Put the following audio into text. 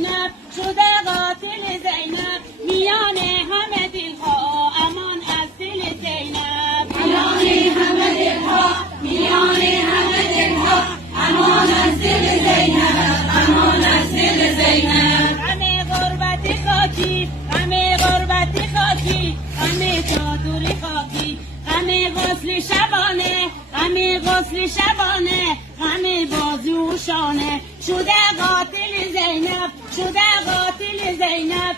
زینب شده قاتل زینب میان همه دلها امان از دل زینب میان همه دلها میان همه دلها امان از دل زینب امان از دل زینب غم غربت خاکی غم غربت خاکی غم چادر خاکی غم غسل شبانه غم غسل شبانه غم بازو شانه شده قاتل زینب شده قاتل زینب